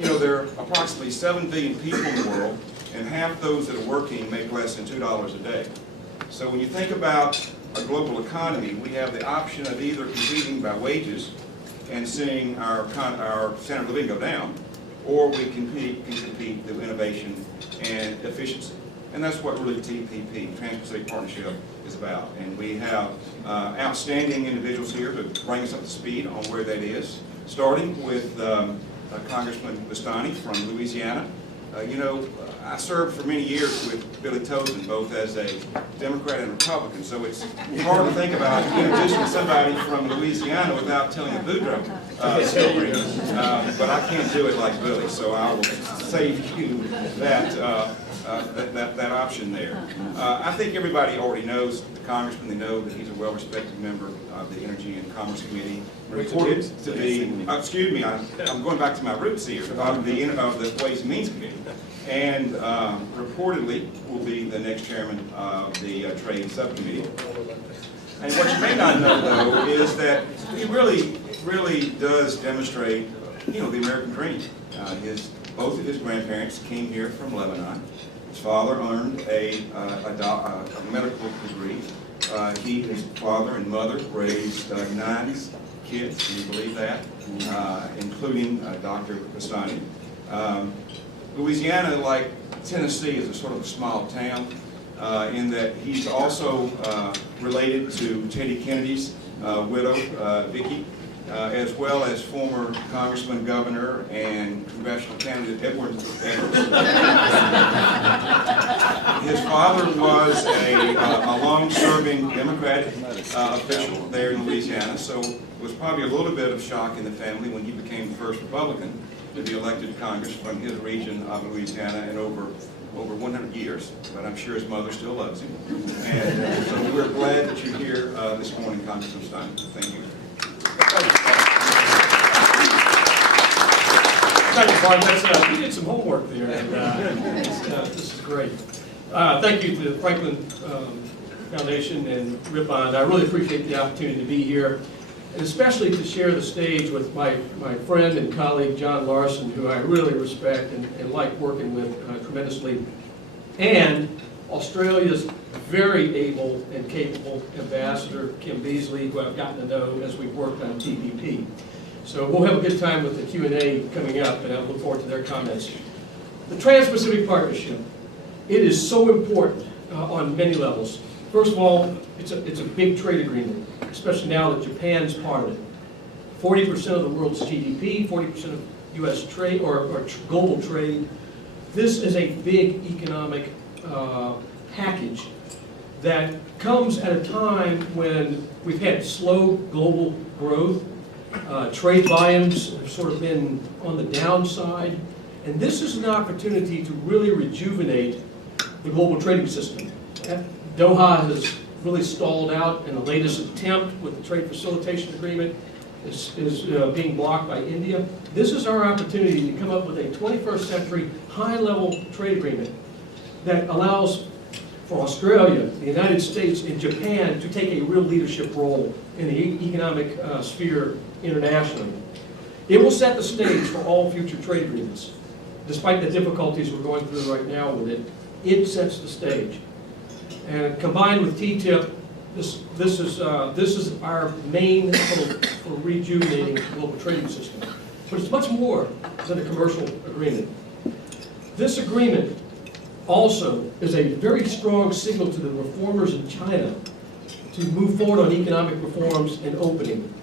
you know, there are approximately 7 billion people in the world, and half those that are working make less than $2 a day. So when you think about a global economy, we have the option of either competing by wages and seeing our standard of living go down, or we can compete through innovation and efficiency. And that's what really TPP, Trans-Pacific Partnership, is about. And we have outstanding individuals here to bring us up to speed on where that is, starting with Congressman Boustany from Louisiana. You know, I served for many years with Billy Tozen, both as a Democrat and Republican, so it's hard to think about introducing somebody from Louisiana without telling a Boudreaux story. But I can't do it like Billy, so I will save you that option there. I think everybody already knows the Congressman. They know that he's a well-respected member of the Energy and Commerce Committee. Reported to be, excuse me, I'm going back to my roots here, of the Ways and Means Committee. And reportedly will be the next chairman of the Trade Subcommittee. And what you may not know, though, is that he really does demonstrate, you know, the American dream. Both of his grandparents came here from Lebanon. His father earned a medical degree. His father and mother raised 9 kids, can you believe that? Including Dr. Boustany. Louisiana, like Tennessee, is a sort of a small town in that he's also related to Teddy Kennedy's widow, Vicki, as well as former Congressman, Governor, and congressional candidate Edward Edwards. His father was a long-serving Democratic official there in Louisiana, so it was probably a little bit of shock in the family when he became the first Republican to be elected to Congress from his region of Louisiana in over 100 years, but I'm sure his mother still loves him. And so we're glad that you're here this morning, Congressman Stein. Thank you. Thank you, Bart. You did some homework there, and this is great. Thank you to the Franklin Foundation and Ripon. I really appreciate the opportunity to be here, and especially to share the stage with my friend and colleague, John Larson, who I really respect and like working with tremendously, and Australia's very able and capable Ambassador Kim Beazley, who I've gotten to know as we've worked on TPP. So we'll have a good time with the Q&A coming up, and I look forward to their comments. The Trans-Pacific Partnership, it is so important on many levels. First of all, it's a big trade agreement, especially now that Japan's part of it. 40% of the world's GDP, 40% of U.S. trade or global trade. This is a big economic package that comes at a time when we've had slow global growth. Trade volumes have sort of been on the downside, and this is an opportunity to really rejuvenate the global trading system. Doha has really stalled out, and the latest attempt with the trade facilitation agreement is being blocked by India. This is our opportunity to come up with a 21st century high-level trade agreement that allows for Australia, the United States, and Japan to take a real leadership role in the economic sphere internationally. It will set the stage for all future trade agreements. Despite the difficulties we're going through right now with it, it sets the stage. And combined with TTIP, this is our main hope for rejuvenating the global trading system. But it's much more than a commercial agreement. This agreement also is a very strong signal to the reformers in China to move forward on economic reforms and opening.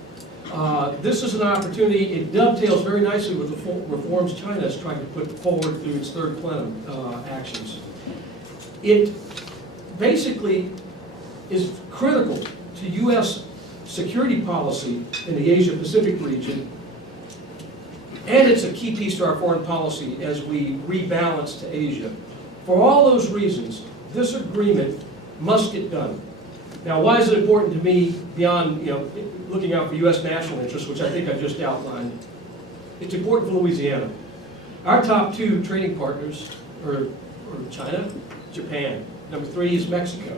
This is an opportunity. It dovetails very nicely with the reforms China is trying to put forward through its third plenum actions. It basically is critical to U.S. security policy in the Asia-Pacific region, and it's a key piece to our foreign policy as we rebalance to Asia. For all those reasons, this agreement must get done. Now, why is it important to me beyond, looking out for U.S. national interests, which I think I just outlined? It's important for Louisiana. Our top 2 trading partners are China, Japan. Number 3 is Mexico.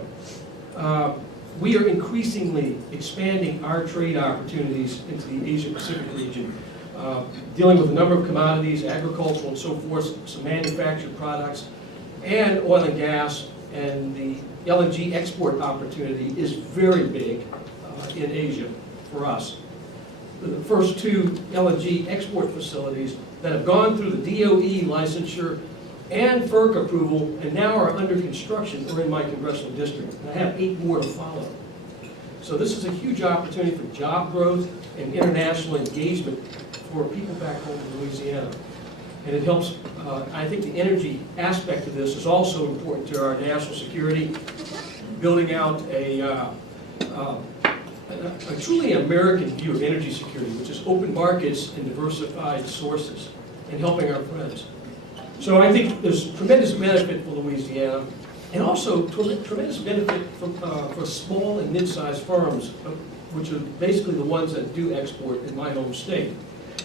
We are increasingly expanding our trade opportunities into the Asia-Pacific region. dealing with a number of commodities, agricultural and so forth, some manufactured products, and oil and gas, and the LNG export opportunity is very big in Asia for us. The first two LNG export facilities that have gone through the DOE licensure and FERC approval and now are under construction are in my congressional district. And I have 8 more to follow. So this is a huge opportunity for job growth and international engagement for people back home in Louisiana. And it helps, I think the energy aspect of this is also important to our national security, building out a truly American view of energy security, which is open markets and diversified sources, and helping our friends. So I think there's tremendous benefit for Louisiana, and also tremendous benefit for small and mid-sized firms, which are basically the ones that do export in my home state.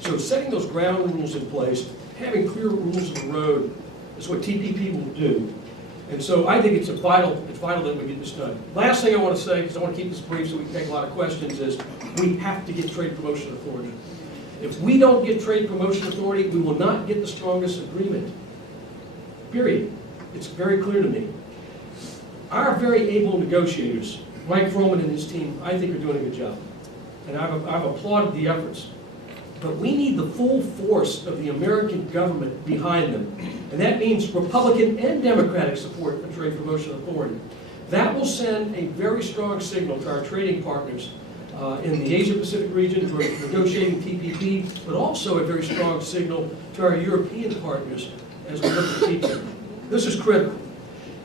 So setting those ground rules in place, having clear rules of the road, is what TPP will do. And so I think it's vital that we get this done. Last thing I want to say, because I want to keep this brief so we can take a lot of questions, is we have to get trade promotion authority. If we don't get trade promotion authority, we will not get the strongest agreement. Period. It's very clear to me. Our very able negotiators, Mike Froman and his team, I think are doing a good job. And I've applauded the efforts. But we need the full force of the American government behind them. And that means Republican and Democratic support for trade promotion authority. That will send a very strong signal to our trading partners in the Asia-Pacific region who are negotiating TPP, but also a very strong signal to our European partners as we look at TPP. This is critical.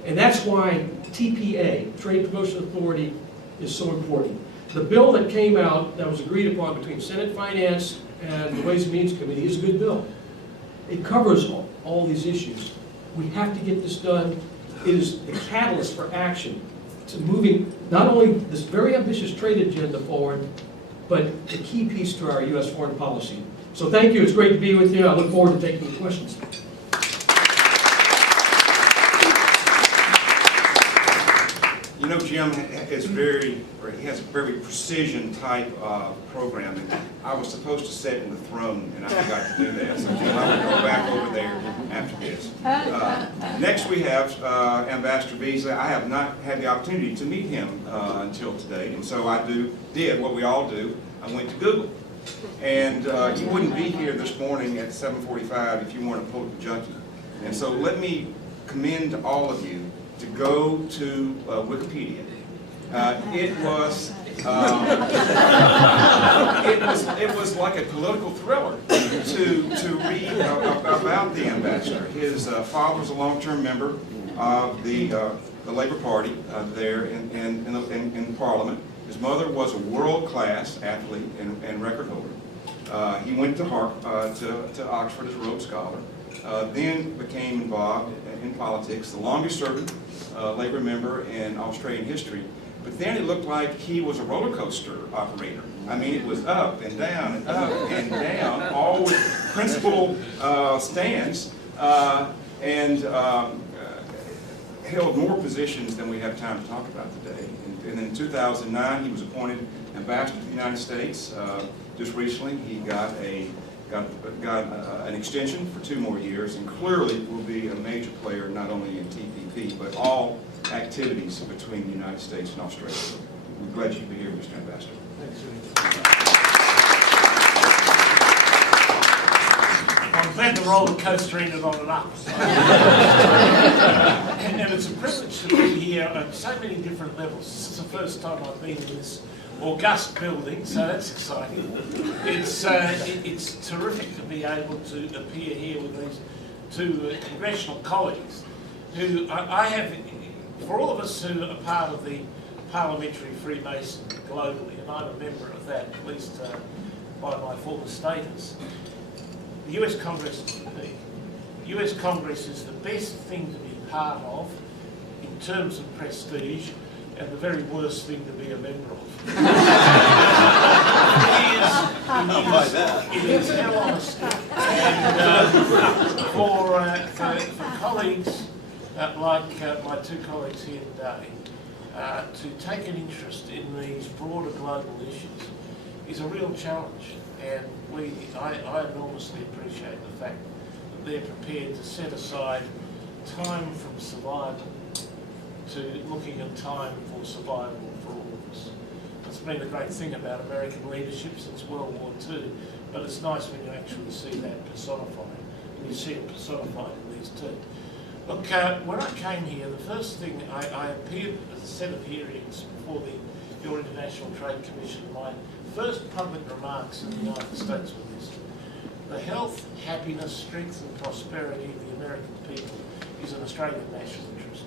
And that's why TPA, Trade Promotion Authority, is so important. The bill that came out that was agreed upon between Senate Finance and the Ways and Means Committee is a good bill. It covers all these issues. We have to get this done. It is the catalyst for action to moving not only this very ambitious trade agenda forward, but a key piece to our U.S. foreign policy. So thank you. It's great to be with you. I look forward to taking your questions. You know, Jim is he has a very precision type program, and I was supposed to sit in the throne, and I forgot to do that, so Jim, I will go back over there after this. Next we have Ambassador Beazley. I have not had the opportunity to meet him until today, and so I did what we all do. I went to Google, and you wouldn't be here this morning at 7:45 if you weren't a political junkie. And so let me commend all of you to go to Wikipedia. It was like a political thriller to read about the ambassador. His father was a long-term member of the Labor Party there in Parliament. His mother was a world-class athlete and record holder. He went to Oxford as a Rhodes Scholar. Then became involved in politics, the longest-serving labor member in Australian history. But then it looked like he was a roller coaster operator. I mean, it was up and down and up and down, all with principal stands, and held more positions than we have time to talk about today. And in 2009, he was appointed ambassador to the United States. Just recently, he got an extension for 2 more years, and clearly will be a major player not only in TPP, but all activities between the United States and Australia. We're glad you could be here, Mr. Ambassador. I'm glad the roller coaster ended on an up. And it's a privilege to be here at so many different levels. This is the first time I've been in this august building, so that's exciting. It's terrific to be able to appear here with these 2 congressional colleagues who I have, for all of us who are part of the parliamentary Freemason globally, and I'm a member of that, at least by my former status, the US Congress is the peak. The US Congress is the best thing to be part of in terms of prestige, and the very worst thing to be a member of. It is hell on a stick. And for colleagues like my 2 colleagues here today, to take an interest in these broader global issues is a real challenge. and I enormously appreciate the fact that they're prepared to set aside time from survival to looking at time for survival for all of us. It's been a great thing about American leadership since World War II, but it's nice when you actually see that personified, and you see it personified in these two. Look, when I came here, the first thing, I appeared at a set of hearings before your International Trade Commission. My first public remarks in the United States were this: the health, happiness, strength and prosperity of the American people is an Australian national interest.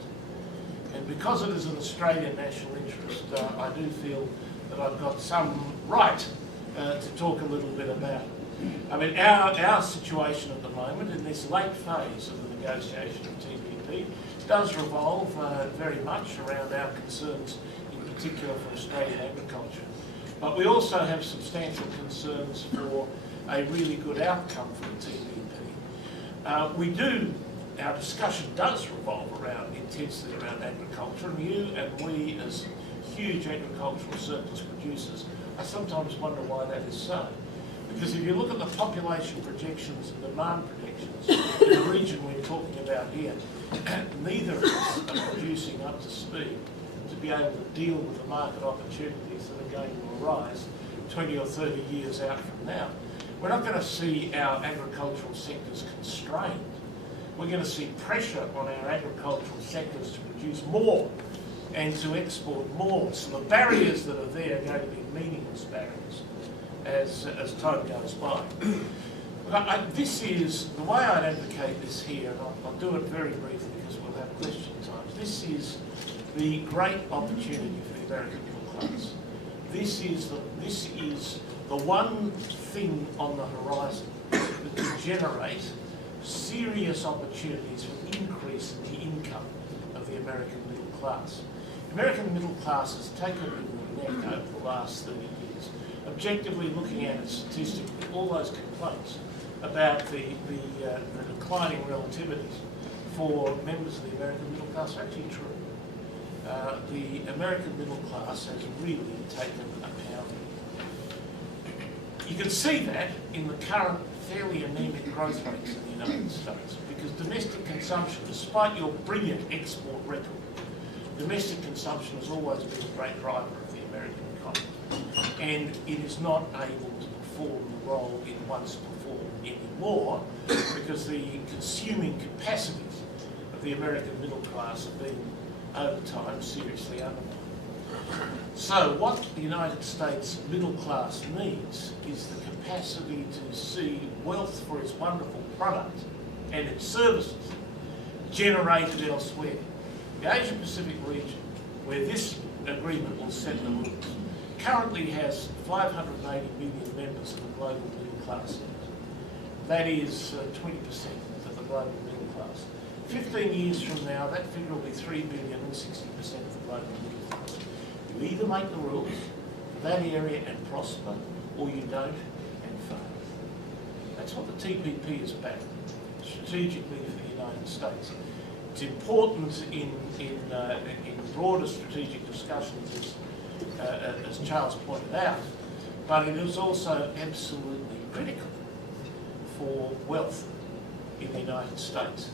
And because it is an Australian national interest, I do feel that I've got some right to talk a little bit about it. I mean, our situation at the moment in this late phase of the negotiation of TPP does revolve very much around our concerns, in particular for Australian agriculture. But we also have substantial concerns for a really good outcome for the TPP. Our discussion does revolve around intensely around agriculture, and you and we as huge agricultural surplus producers, I sometimes wonder why that is so. Because if you look at the population projections and demand projections in the region we're talking about here, neither of us are producing up to speed to be able to deal with the market opportunities that are going to arise 20 or 30 years out from now. We're not going to see our agricultural sectors constrained. We're going to see pressure on our agricultural sectors to produce more and to export more. So the barriers that are there are going to be meaningless barriers as time goes by. This is, the way I'd advocate this here, and I'll do it very briefly because we'll have question times. This is the great opportunity for the American middle class. This is the one thing on the horizon that can generate serious opportunities for increase in the income of the American middle class. The American middle class has taken it in the neck over the last 30 years, objectively looking at it statistically. All those complaints about the declining relativities for members of the American middle class are actually true. The American middle class has really taken a pounding. You can see that in the current fairly anemic growth rates in the United States, because domestic consumption, despite your brilliant export record, domestic consumption has always been a great driver of the American economy, and it is not able to perform the role it once performed anymore, because the consuming capacities of the American middle class have been, over time, seriously undermined. So what the United States middle class needs is the capacity to see wealth for its wonderful product and its services generated elsewhere. The Asia Pacific region, where this agreement will set the rules, currently has 580 million members of the global middle class. That is 20% of the global middle class. 15 years from now, that figure will be 3 billion and 60% of the global middle class. You either make the rules for that area and prosper, or you don't and fail. That's what the TPP is about, strategically for the United States. It's important in broader strategic discussions, as Charles pointed out, but it is also absolutely critical for wealth in the United States.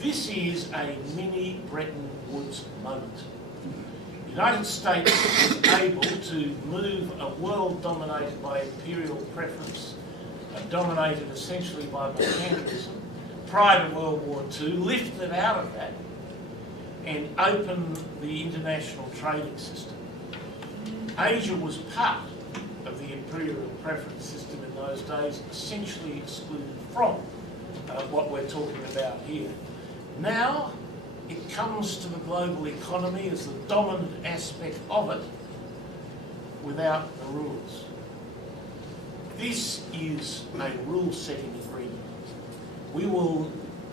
This is a mini Bretton Woods moment. The United States is able to move a world dominated by imperial preference, dominated essentially by mercantilism, prior to World War II, lift it out of that and open the international trading system. Asia was part of the imperial preference system in those days, essentially excluded from what we're talking about here. Now, it comes to the global economy as the dominant aspect of it without the rules. This is a rule-setting agreement. We will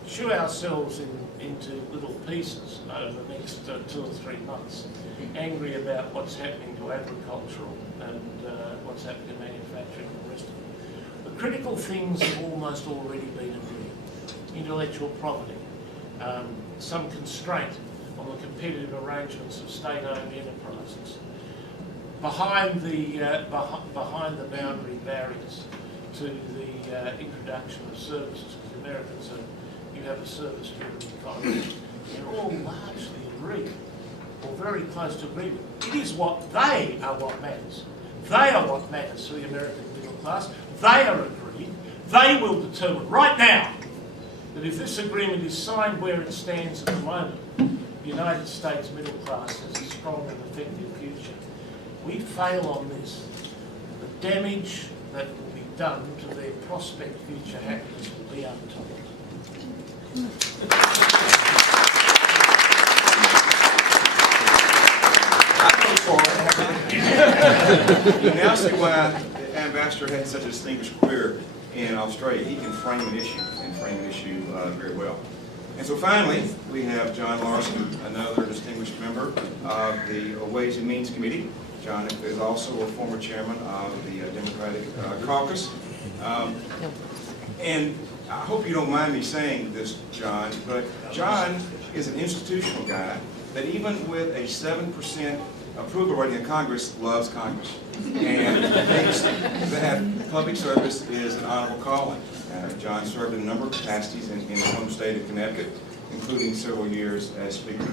chew ourselves into little pieces over the next 2 or 3 months, angry about what's happening to agricultural and what's happening to manufacturing and the rest of it. The critical things have almost already been agreed. Intellectual property, some constraint on the competitive arrangements of state-owned enterprises. Behind the boundary barriers, to the introduction of services, because Americans you have a service-driven economy. They're all largely agreed, or very close to agreement. It is they are what matters. They are what matters to the American middle class. They are agreed. They will determine right now that if this agreement is signed where it stands at the moment, the United States middle class has a strong and effective future. We fail on this, the damage that will be done to their prospect future happiness will be untold. You now see why the ambassador had such a distinguished career in Australia. He can frame an issue, very well. And so finally, we have John Larson, another distinguished member of the Ways and Means Committee. John is also a former chairman of the Democratic Caucus. And I hope you don't mind me saying this, John, but John is an institutional guy that even with a 7% approval rating in Congress, loves Congress. And thinks that public service is an honorable calling. John served in a number of capacities in his home state of Connecticut, including several years as Speaker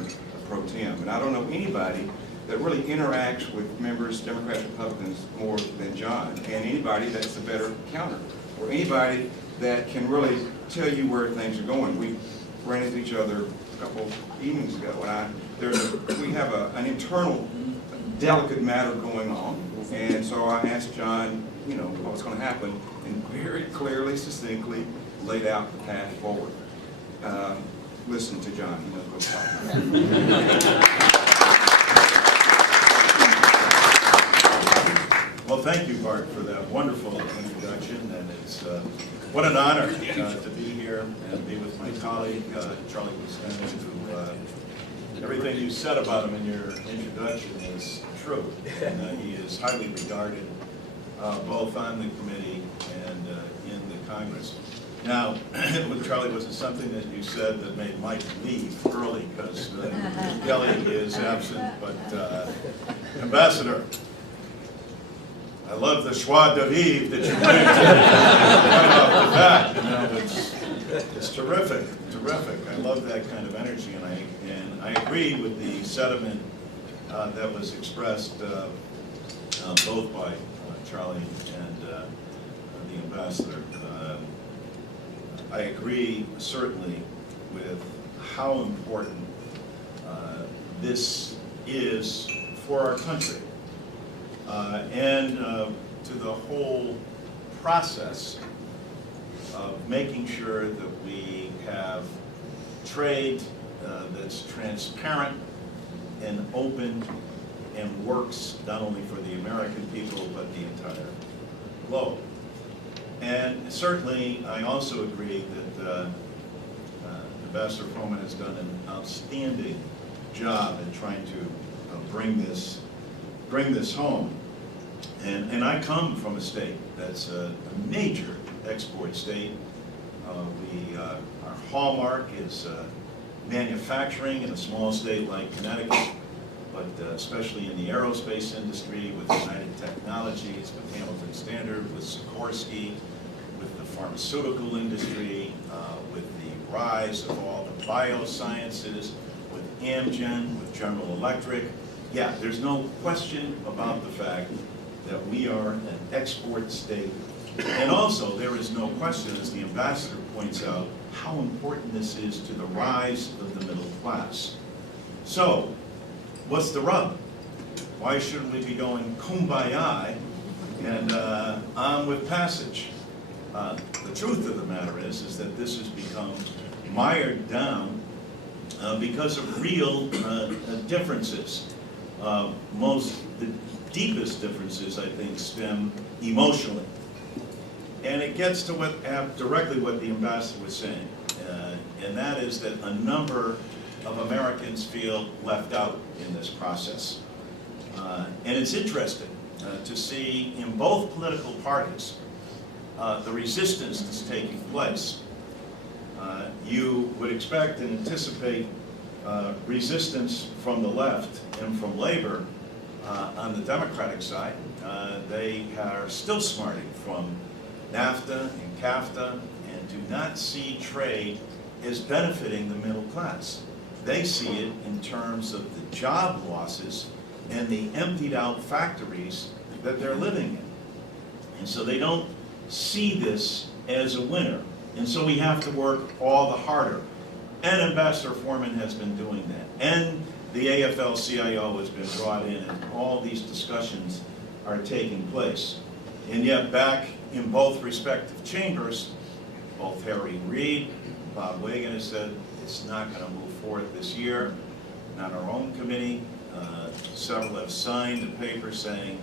pro tem. And I don't know anybody that really interacts with members, Democrats, Republicans, more than John, and anybody that's a better counter, or anybody that can really tell you where things are going. We ran into each other a couple evenings ago, and we have an internal delicate matter going on, and so I asked John, what was going to happen, and very clearly, succinctly laid out the path forward. Listen to John. He knows what he's talking about. Well, thank you, Bart, for that wonderful introduction, and it's what an honor to be here and be with my colleague, Charlie Boustany, who everything you said about him in your introduction is true. And, he is highly regarded both on the committee and in the Congress. Now, with Charlie, was it something that you said that made Mike leave early because Kelly is absent, but Ambassador, I love the joie de vivre that you bring right off the bat. It's terrific, terrific. I love that kind of energy, and I agree with the sentiment that was expressed both by Charlie and the ambassador. I agree certainly with how important this is for our country. And to the whole process of making sure that we have trade that's transparent and open and works not only for the American people but the entire globe. And certainly I also agree that Ambassador Froman has done an outstanding job in trying to bring this home. And I come from a state that's a major export state. Our hallmark is manufacturing in a small state like Connecticut, but especially in the aerospace industry with United Technologies, with Hamilton Standard, with Sikorsky, with the pharmaceutical industry, with the rise of all the biosciences, with Amgen, with General Electric. Yeah, there's no question about the fact that we are an export state. And also, there is no question, as the ambassador points out, how important this is to the rise of the middle class. So, what's the rub? Why shouldn't we be going kumbaya and on with passage? The truth of the matter is that this has become mired down because of real differences. The deepest differences, I think, stem emotionally. And it gets to directly what the ambassador was saying, and that is that a number of Americans feel left out in this process. And it's interesting to see in both political parties the resistance that's taking place. You would expect and anticipate resistance from the left and from labor on the Democratic side. They are still smarting from NAFTA and CAFTA and do not see trade as benefiting the middle class. They see it in terms of the job losses and the emptied out factories that they're living in. And so they don't see this as a winner. And so we have to work all the harder. And Ambassador Foreman has been doing that. And the AFL-CIO has been brought in, and all these discussions are taking place. And yet back in both respective chambers, both Harry Reid, Bob Wagan has said it's not going to move forward this year. Not our own committee. Several have signed a paper saying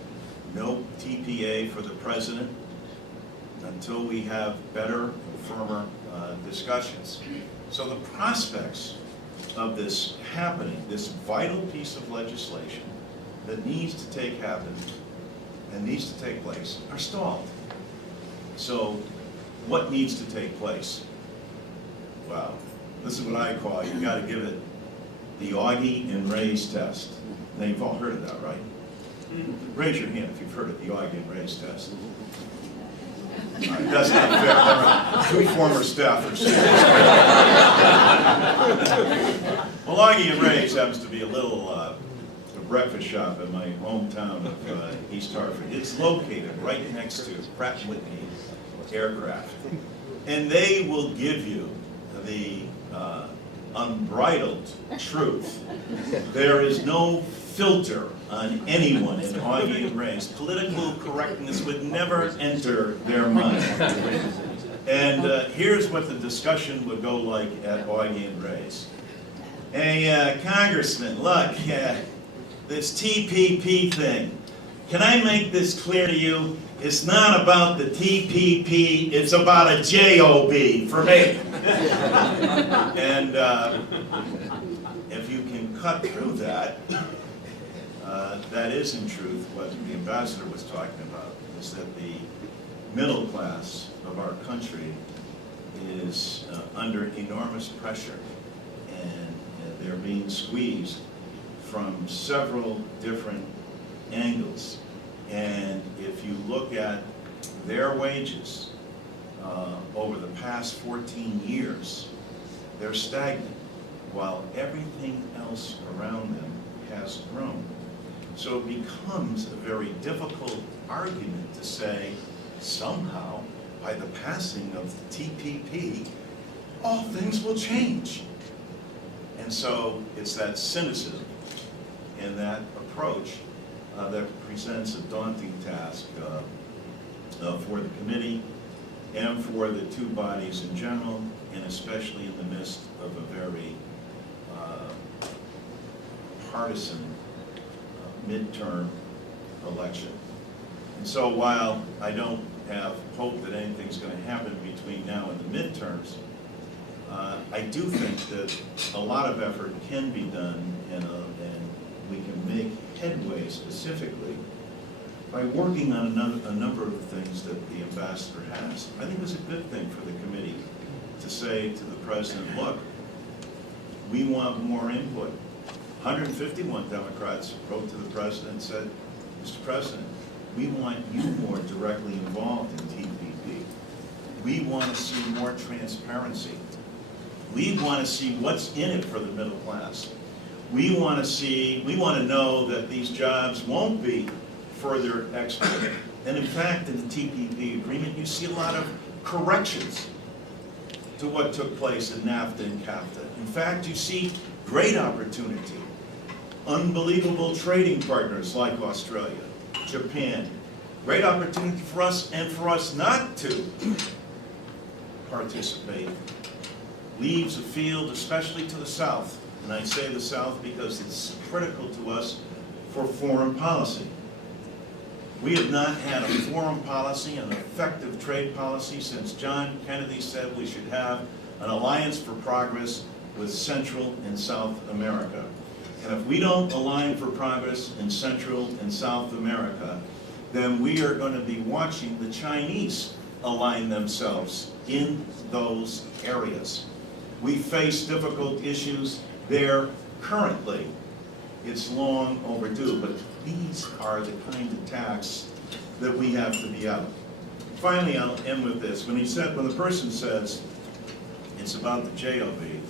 no TPA for the president until we have better, firmer discussions. So the prospects of this happening, this vital piece of legislation that needs to take place, are stalled. So what needs to take place? Well, this is what I call, you got to give it the Augie and Ray's test. Now you've all heard of that, right? Raise your hand if you've heard of the Augie and Ray's test. All right, that's not fair. Two former staffers. Well, Augie and Ray's happens to be a little a breakfast shop in my hometown of East Hartford. It's located right next to Pratt & Whitney Aircraft. And they will give you the unbridled truth. There is no filter on anyone in Augie and Ray's. Political correctness would never enter their mind. And here's what the discussion would go like at Augie and Ray's. Hey, Congressman, look, this TPP thing, can I make this clear to you? It's not about the TPP, it's about a JOB for me. And if you can cut through that, that is in truth what the ambassador was talking about, is that the middle class of our country is under enormous pressure, and they're being squeezed from several different angles. And if you look at their wages over the past 14 years, they're stagnant, while everything else around them has grown. So it becomes a very difficult argument to say, somehow, by the passing of the TPP, all things will change. And so it's that cynicism and that approach that presents a daunting task for the committee and for the two bodies in general, and especially in the midst of a very partisan midterm election. And so while I don't have hope that anything's going to happen between now and the midterms, I do think that a lot of effort can be done, and we can make headway specifically by working on a number of the things that the ambassador has. I think it's a good thing for the committee to say to the president, look, we want more input. 151 Democrats wrote to the president and said, Mr. President, we want you more directly involved in TPP. We want to see more transparency. We want to see what's in it for the middle class. We want to know that these jobs won't be further exported. And in fact, in the TPP agreement, you see a lot of corrections to what took place in NAFTA and CAFTA. In fact, you see great opportunity. Unbelievable trading partners like Australia, Japan. Great opportunity for us, and for us not to participate leaves a field, especially to the South. And I say the South because it's critical to us for foreign policy. We have not had a foreign policy, an effective trade policy, since John Kennedy said we should have an alliance for progress with Central and South America. And if we don't align for progress in Central and South America, then we are going to be watching the Chinese align themselves in those areas. We face difficult issues there currently. It's long overdue, but these are the kind of tasks that we have to be out. finally, I'll end with this. When the person says it's about the JOB,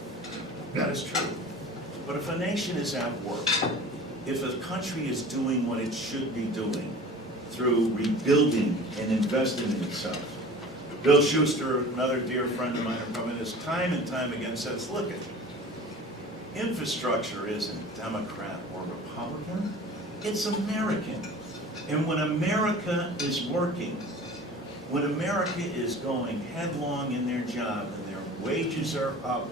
that is true. But if a nation is at work, if a country is doing what it should be doing through rebuilding and investing in itself, Bill Schuster, another dear friend of mine, has time and time again says, look, infrastructure isn't Democrat or Republican, it's American. And when America is working, when America is going headlong in their job and their wages are up,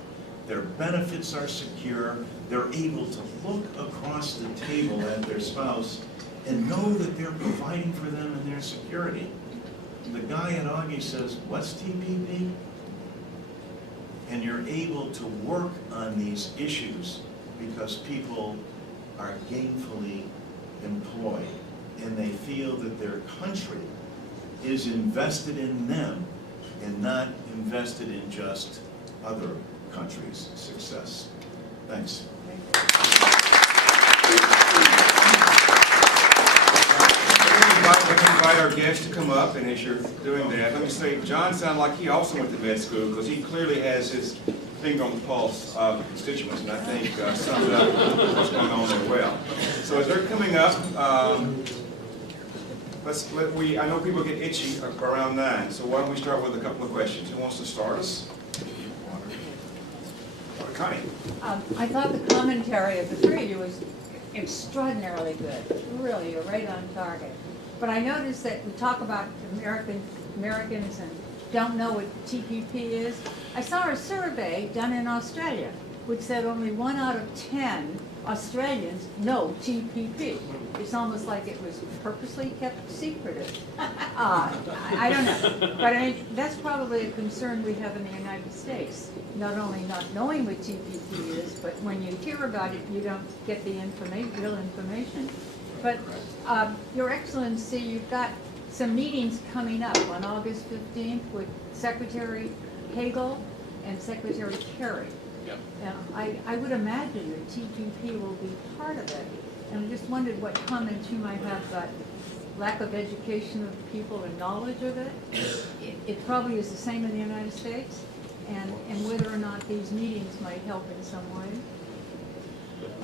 their benefits are secure, they're able to look across the table at their spouse and know that they're providing for them and their security. The guy at Augie says, what's TPP? And you're able to work on these issues because people are gainfully employed and they feel that their country is invested in them and not invested in just other countries' success. Thanks. We can invite our guests to come up, and as you're doing that, let me say, John sounded like he also went to med school, because he clearly has his finger on the pulse of the constituents, and I think summed up what's going on there well. So as they're coming up, I know people get itchy around 9, so why don't we start with a couple of questions? Who wants to start us? Connie. I thought the commentary of the three of you was extraordinarily good. Really, you're right on target. But I noticed that we talk about Americans and don't know what TPP is. I saw a survey done in Australia which said only 1 out of 10 Australians know TPP. It's almost like it was purposely kept secretive. I don't know, but I mean, that's probably a concern we have in the United States. Not only not knowing what TPP is, but when you hear about it, you don't get the real information. But Your Excellency, you've got some meetings coming up on August 15th with Secretary Hagel and Secretary Kerry. Yep. And I would imagine that TPP will be part of it. And I just wondered what comments you might have about lack of education of people and knowledge of it. It probably is the same in the United States, and whether or not these meetings might help in some way.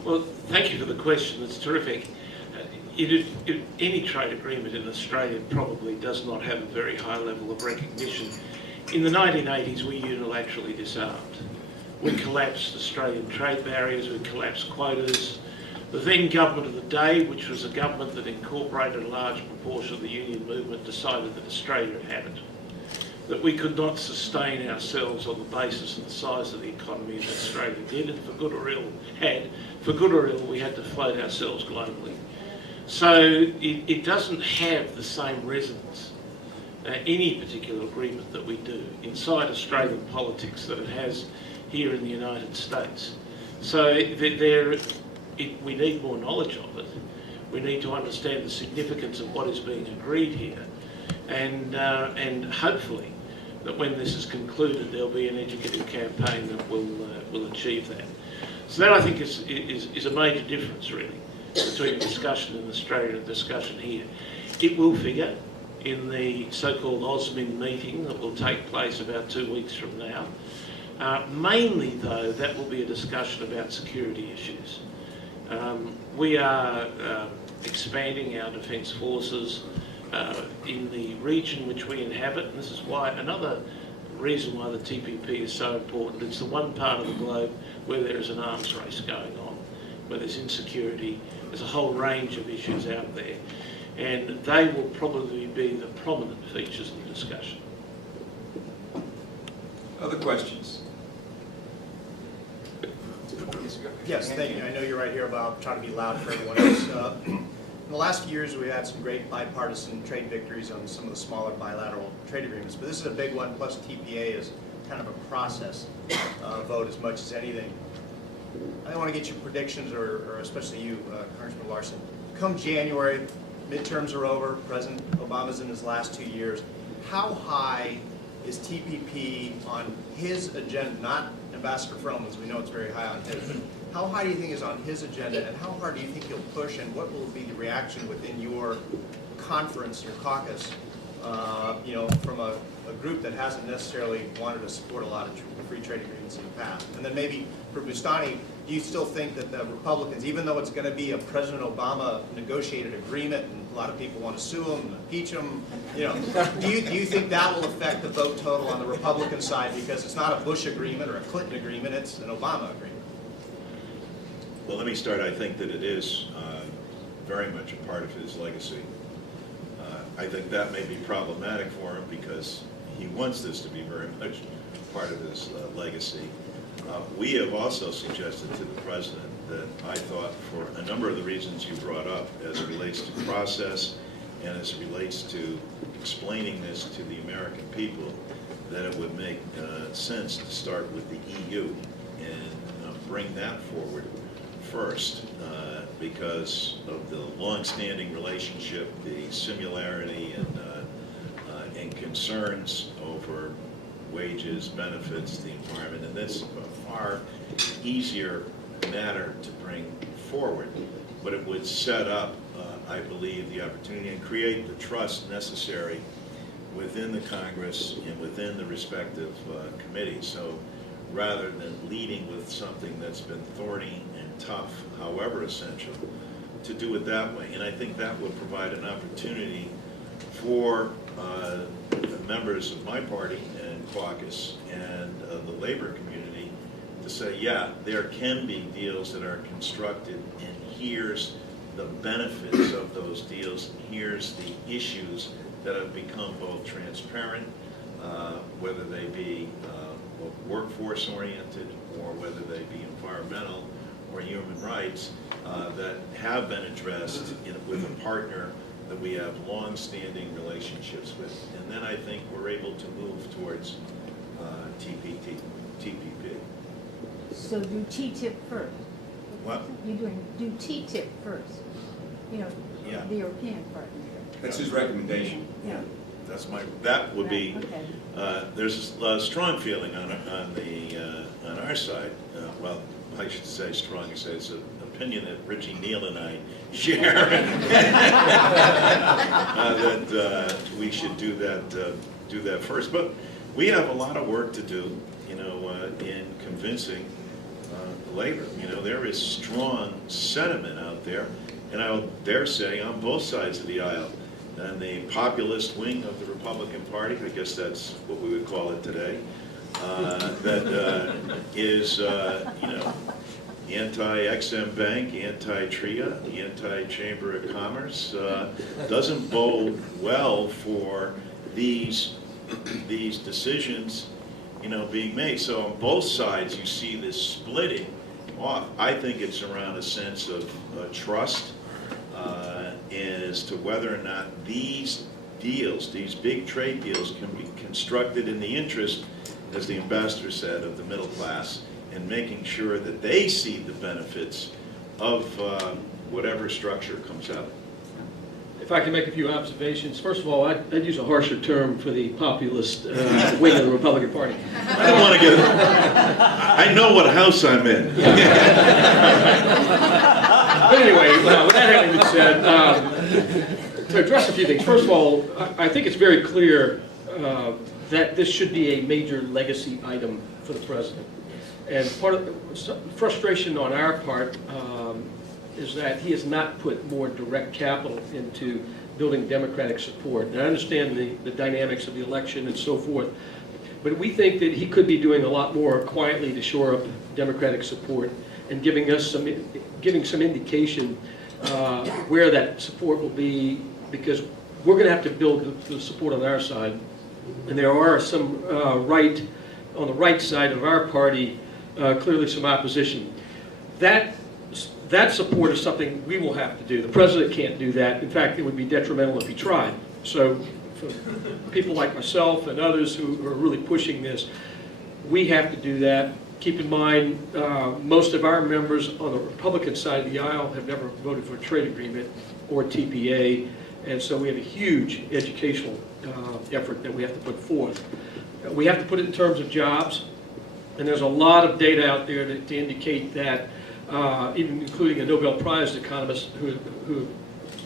Well, thank you for the question. It's terrific. Any trade agreement in Australia probably does not have a very high level of recognition. In the 1980s, we unilaterally disarmed. We collapsed Australian trade barriers, we collapsed quotas. The then government of the day, which was a government that incorporated a large proportion of the union movement, decided that Australia had it. That we could not sustain ourselves on the basis of the size of the economy that Australia did, and for good or ill, we had to float ourselves globally. So it doesn't have the same resonance, any particular agreement that we do inside Australian politics that it has here in the United States. So we need more knowledge of it. We need to understand the significance of what is being agreed here, and hopefully that when this is concluded, there'll be an educative campaign that will achieve that. So that, I think, is a major difference, really, between discussion in Australia and discussion here. It will figure in the so-called OSMIN meeting that will take place about 2 weeks from now. Mainly, though, that will be a discussion about security issues. We are expanding our defence forces in the region which we inhabit, and this is why another reason why the TPP is so important. It's the one part of the globe where there is an arms race going on, where there's insecurity, there's a whole range of issues out there, and they will probably be the prominent features of the discussion. Other questions? Yes, thank you. I know you're right here about trying to be loud for everyone else. In the last few years, we've had some great bipartisan trade victories on some of the smaller bilateral trade agreements, but this is a big one, plus TPA is kind of a process vote as much as anything. I want to get your predictions, or especially you, Congressman Larson. Come January, midterms are over, President Obama's in his last 2 years. How high is TPP on his agenda, not Ambassador Froman's, we know it's very high on his. How high do you think is on his agenda, and how hard do you think he'll push, and what will be the reaction within your conference, your caucus, you know, from a group that hasn't necessarily wanted to support a lot of free trade agreements in the past? And then maybe for Boustany, do you still think that the Republicans, even though it's going to be a President Obama negotiated agreement, and a lot of people want to sue him, impeach him, you know, do you think that will affect the vote total on the Republican side, because it's not a Bush agreement or a Clinton agreement, it's an Obama agreement? Well, let me start. I think that it is very much a part of his legacy. I think that may be problematic for him because he wants this to be very much part of his legacy. We have also suggested to the President that I thought, for a number of the reasons you brought up, as it relates to process and as it relates to explaining this to the American people, that it would make sense to start with the EU and bring that forward first, because of the long-standing relationship, the similarity, and concerns over wages, benefits, the environment, and that's a far easier matter to bring forward. But it would set up, I believe, the opportunity and create the trust necessary within the Congress and within the respective committees. So rather than leading with something that's been thorny and tough, however essential, to do it that way. And I think that would provide an opportunity for members of my party and caucus and the labor community to say, yeah, there can be deals that are constructed, and here's the benefits of those deals, here's the issues that have become both transparent, whether they be workforce oriented or whether they be environmental or human rights, that have been addressed with a partner that we have long-standing relationships with. And then I think we're able to move towards TPP. So do TTIP first. What? Do TTIP first, you know, Yeah. the European partnership. That's his recommendation. Yeah. That would be, Okay. there's a strong feeling on our side, well, I should say strong, it's an opinion that Richie Neal and I share, that we should do that first. But we have a lot of work to do, you know, in convincing labor. You know, there is strong sentiment out there, and I'll dare say on both sides of the aisle. And the populist wing of the Republican Party, I guess that's what we would call it today, that is, you know, anti-XM Bank, anti-TRIA, anti-Chamber of Commerce, doesn't bode well for these decisions, you know, being made. So on both sides, you see this splitting off. I think it's around a sense of trust as to whether or not these deals, these big trade deals, can be constructed in the interest, as the ambassador said, of the middle class, and making sure that they see the benefits of whatever structure comes out. If I can make a few observations. First of all, I'd use a harsher term for the populist wing of the Republican Party. I don't want to get, I know what house I'm in. But anyway, with that having been said, to address a few things. First of all, I think it's very clear that this should be a major legacy item for the president. And part of the frustration on our part is that he has not put more direct capital into building Democratic support. And I understand the dynamics of the election and so forth, but we think that he could be doing a lot more quietly to shore up Democratic support and giving some indication where that support will be, because we're going to have to build the support on our side. And there are some on the right side of our party, clearly some opposition. That support is something we will have to do. The president can't do that. In fact, it would be detrimental if he tried. So for people like myself and others who are really pushing this, we have to do that. Keep in mind, most of our members on the Republican side of the aisle have never voted for a trade agreement or TPA, and so we have a huge educational effort that we have to put forth. We have to put it in terms of jobs, and there's a lot of data out there to indicate that, even including a Nobel Prize economist who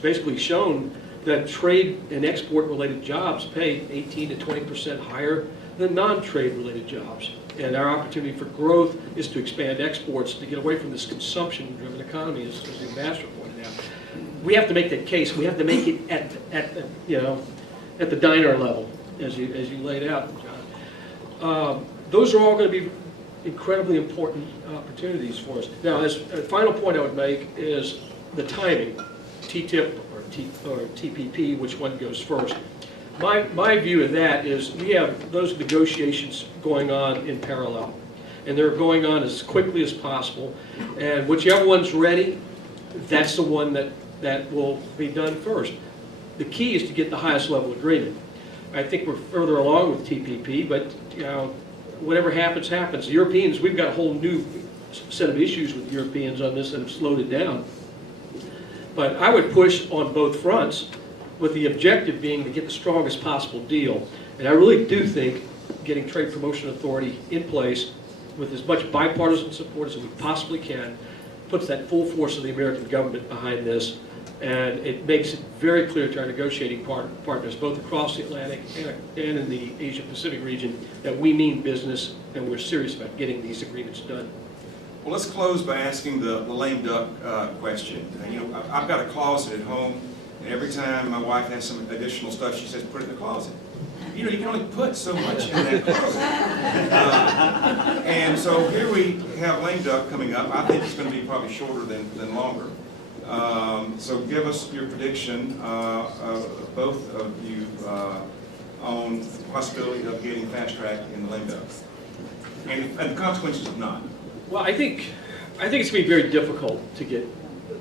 basically shown that trade and export-related jobs pay 18 to 20% higher than non-trade related jobs. And our opportunity for growth is to expand exports, to get away from this consumption-driven economy, as the ambassador pointed out. We have to make that case. We have to make it at the diner level, as you laid out, John. Those are all going to be incredibly important opportunities for us. Now, as a final point I would make is the timing, TTIP or TPP, which one goes first. My view of that is we have those negotiations going on in parallel, and they're going on as quickly as possible, and whichever one's ready, that's the one that will be done first. The key is to get the highest level agreement. I think we're further along with TPP, but whatever happens, happens. The Europeans, we've got a whole new set of issues with Europeans on this that have slowed it down. But I would push on both fronts, with the objective being to get the strongest possible deal. And I really do think getting Trade Promotion Authority in place with as much bipartisan support as we possibly can puts that full force of the American government behind this, and it makes it very clear to our negotiating partners, both across the Atlantic and in the Asia-Pacific region, that we mean business and we're serious about getting these agreements done. Well, let's close by asking the lame duck question. I've got a closet at home, and every time my wife has some additional stuff, she says, put it in the closet. You can only put so much in that closet. And so here we have lame duck coming up. I think it's going to be probably shorter than longer. So give us your prediction, both of you, on the possibility of getting fast track in the lame duck, and the consequences of not. Well, I think it's going to be very difficult to get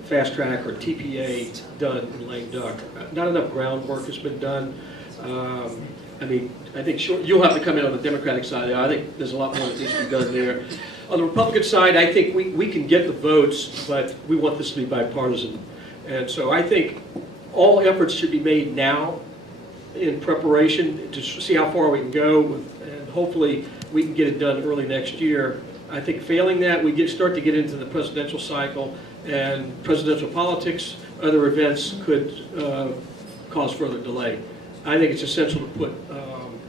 fast track or TPA done in lame duck. Not enough groundwork has been done. I think you'll have to come in on the Democratic side. I think there's a lot more that needs to be done there. On the Republican side, I think we can get the votes, but we want this to be bipartisan. And so I think all efforts should be made now in preparation to see how far we can go, and hopefully we can get it done early next year. I think failing that, we start to get into the presidential cycle, and presidential politics, other events could cause further delay. I think it's essential to put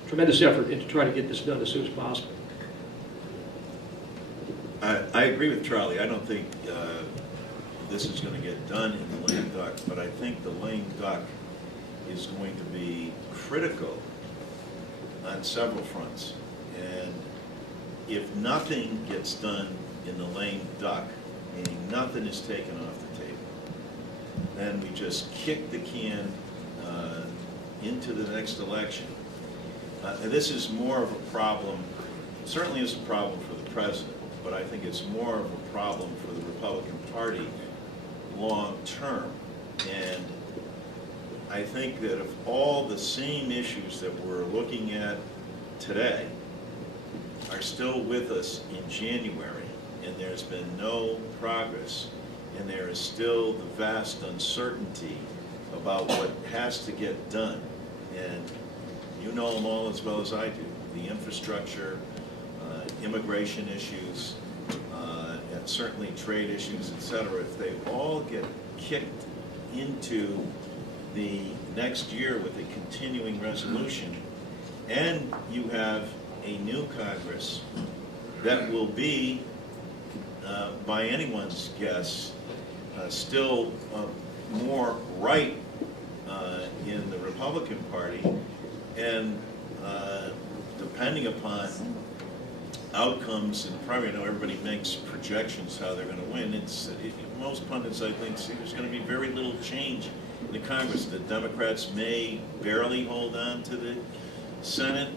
tremendous effort into trying to get this done as soon as possible. I agree with Charlie. I don't think this is going to get done in the lame duck, but I think the lame duck is going to be critical on several fronts. And if nothing gets done in the lame duck, meaning nothing is taken off the table, then we just kick the can into the next election. And this is more of a problem, certainly is a problem for the president, but I think it's more of a problem for the Republican Party long term. And I think that if all the same issues that we're looking at today are still with us in January, and there's been no progress, and there is still the vast uncertainty about what has to get done, and you know them all as well as I do, the infrastructure, immigration issues, and certainly trade issues, et cetera, if they all get kicked into the next year with a continuing resolution, and you have a new Congress that will be, by anyone's guess, still more right in the Republican Party, and depending upon outcomes in the primary, I know everybody makes projections how they're going to win. Most pundits, I think, see there's going to be very little change in the Congress. The Democrats may barely hold on to the Senate.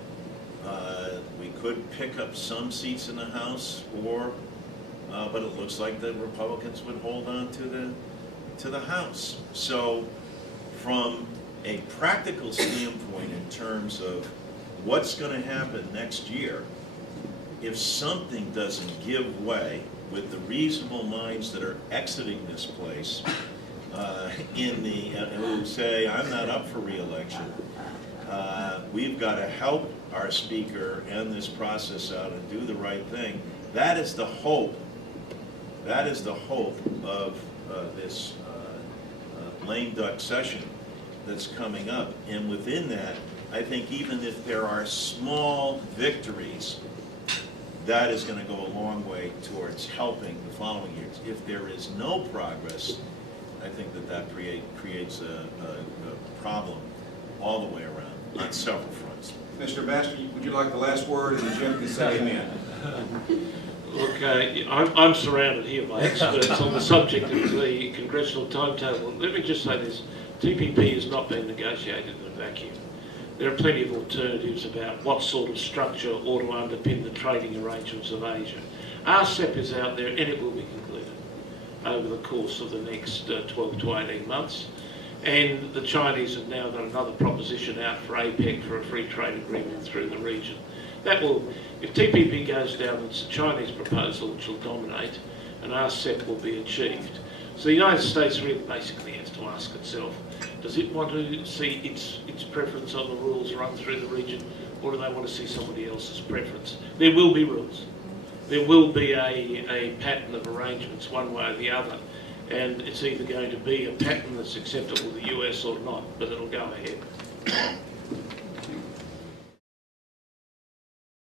We could pick up some seats in the House, but it looks like the Republicans would hold on to the House. So, from a practical standpoint, in terms of what's going to happen next year, if something doesn't give way with the reasonable minds that are exiting this place, who say, I'm not up for re-election, we've got to help our speaker end this process out and do the right thing. That is the hope. That is the hope of this lame duck session. that's coming up. And within that, I think even if there are small victories, that is going to go a long way towards helping the following years. If there is no progress, I think that creates a problem all the way around on several fronts. Mr. Ambassador, would you like the last word, and Jim can say amen? Look, I'm surrounded here by experts on the subject of the congressional timetable. Let me just say this, TPP has not been negotiated in a vacuum. There are plenty of alternatives about what sort of structure ought to underpin the trading arrangements of Asia. RCEP is out there and it will be concluded over the course of the next 12 to 18 months. And the Chinese have now got another proposition out for APEC for a free trade agreement through the region. That will, if TPP goes down, it's the Chinese proposal which will dominate and RCEP will be achieved. So the United States really basically has to ask itself, does it want to see its preference on the rules run through the region, or do they want to see somebody else's preference? There will be rules. There will be a pattern of arrangements one way or the other, and it's either going to be a pattern that's acceptable to the US or not, but it'll go ahead.